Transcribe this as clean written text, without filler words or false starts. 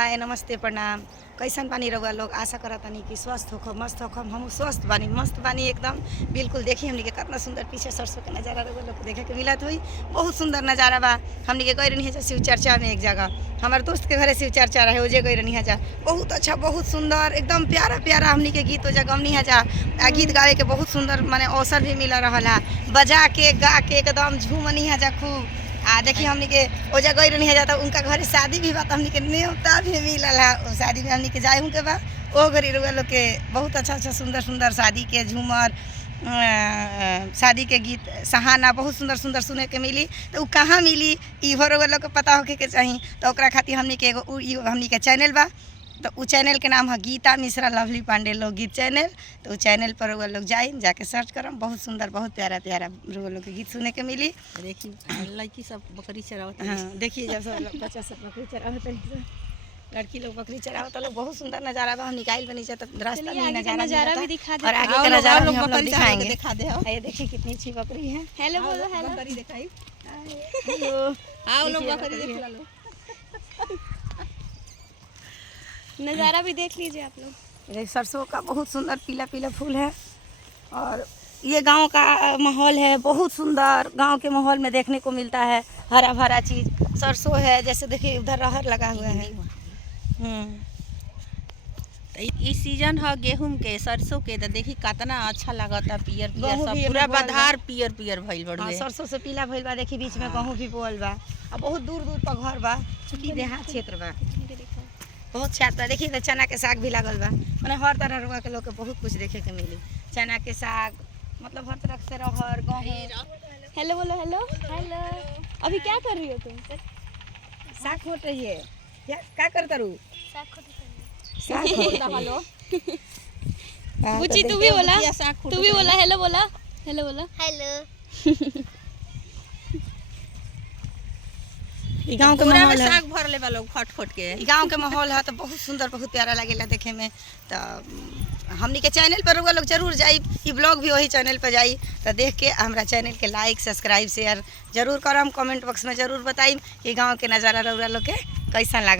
हाय नमस्ते प्रणाम। कैसन बानी रउआ लोग? आशा करतानी कि स्वस्थ होखो मस्त होखो। हम स्वस्थ बानी मस्त बानी एकदम बिल्कुल। देखिए हमनी के कितना सुंदर पीछे सरसों के नज़ारा रउआ लोग देखे के मिलत हुई। बहुत सुंदर नज़ारा बा। हमनी के गई रही शिव चर्चा में एक जगह, हमारे दोस्त के घरे शिव चर्चा रहे, ओजे गई रही जा। बहुत अच्छा बहुत सुंदर एकदम प्यारा प्यारा हमनी के गीत ओजा गमनी है जा। गीत गावे के बहुत सुंदर माने अवसर भी मिल रहा है। बजा के गा के एकदम झूमनी है जा खूब। देखिए हमनी के ओजा गई रही जाता, उनका घर शादी भी बा, हमनी के न्योता भी मिलल है। शादी में हमनी के जाए के बा। ओ घरी रुआ लोग के बहुत अच्छा अच्छा सुंदर सुंदर शादी के झूमर, शादी के गीत सहाना बहुत सुंदर सुंदर सुने के मिली। तो कहाँ मिली इहो रुआ लोग के पता होके के चाहिए। तो ओकरा खातिर हमनी के एगो हमनी के चैनल बा। तो उ चैनल के नाम है गीता मिश्रा लवली पांडे लोकगीत चैनल। तो उ चैनल पर वो लोग जाके सर्च करम। बहुत सुंदर बहुत प्यारा प्यारा वो लोग के गीत सुने के मिली। देखिए लड़की सब बकरी चरावत। हाँ देखिए जब सब बच्चा सब बकरी चरावत है, लड़की लोग बकरी चरावत लोग। बहुत सुंदर नज़ारा बा। हम निकाल बनी जाता रास्ता में नज़ारा भी दिखा दे। और आगे का नज़ारा हम लोग दिखाएंगे। दिखा दे। ये देखिए कितनी अच्छी बकरी है। हेलो बोलो हेलो। बकरी दिखाई। हेलो आओ लोग बकरी देख लो। नज़ारा भी देख लीजिए आप लोग। ये सरसों का बहुत सुंदर पीला पीला फूल है। और ये गांव का माहौल है, बहुत सुंदर गांव के माहौल में देखने को मिलता है। हरा भरा चीज़ सरसों है, जैसे देखिए उधर रहर लगा हुआ है। इस सीजन है गेहूं के सरसों के। तो देखी कितना अच्छा लगता पियर पियर गेहूं सब भी पूरा एमे बोअल बधार पियर पियर भइल हाँ, बड़ुए। सरसों से पीला भइल बा। देखी बीच में गेहूं भी बोअल बा। अब बहुत दूर दूर पर घर बा, चूँकि देहात क्षेत्र बा। बहुत छात्र देखिए तो चना के साग भी लागल बा। मैंने हर तरह रुआ के लोग के बहुत कुछ देखे के मिली। चना के साग मतलब हर तरह से रहर गेहूँ। हेलो बोलो हेलो हेलो। अभी क्या कर रही हो तुम? साग खोट रही है क्या करता रू? साग हेलो बुची तू भी बोला, तू भी बोला हेलो बोला, हेलो बोला हेलो। गाँव के पूरा में माहौल है। साग भर ले लोग फट फट के। गांव के माहौल है तो बहुत सुंदर बहुत प्यारा लगेला देखे में। तो हमनी के चैनल पर लोग जरूर जाई। ई ब्लॉग भी वही चैनल पर जाई। तो देख के हमारा चैनल के लाइक सब्सक्राइब शेयर जरूर करम। कमेंट बॉक्स में जरूर बताई कि गांव के नज़ारा रउरा लोग के कैसा लगा।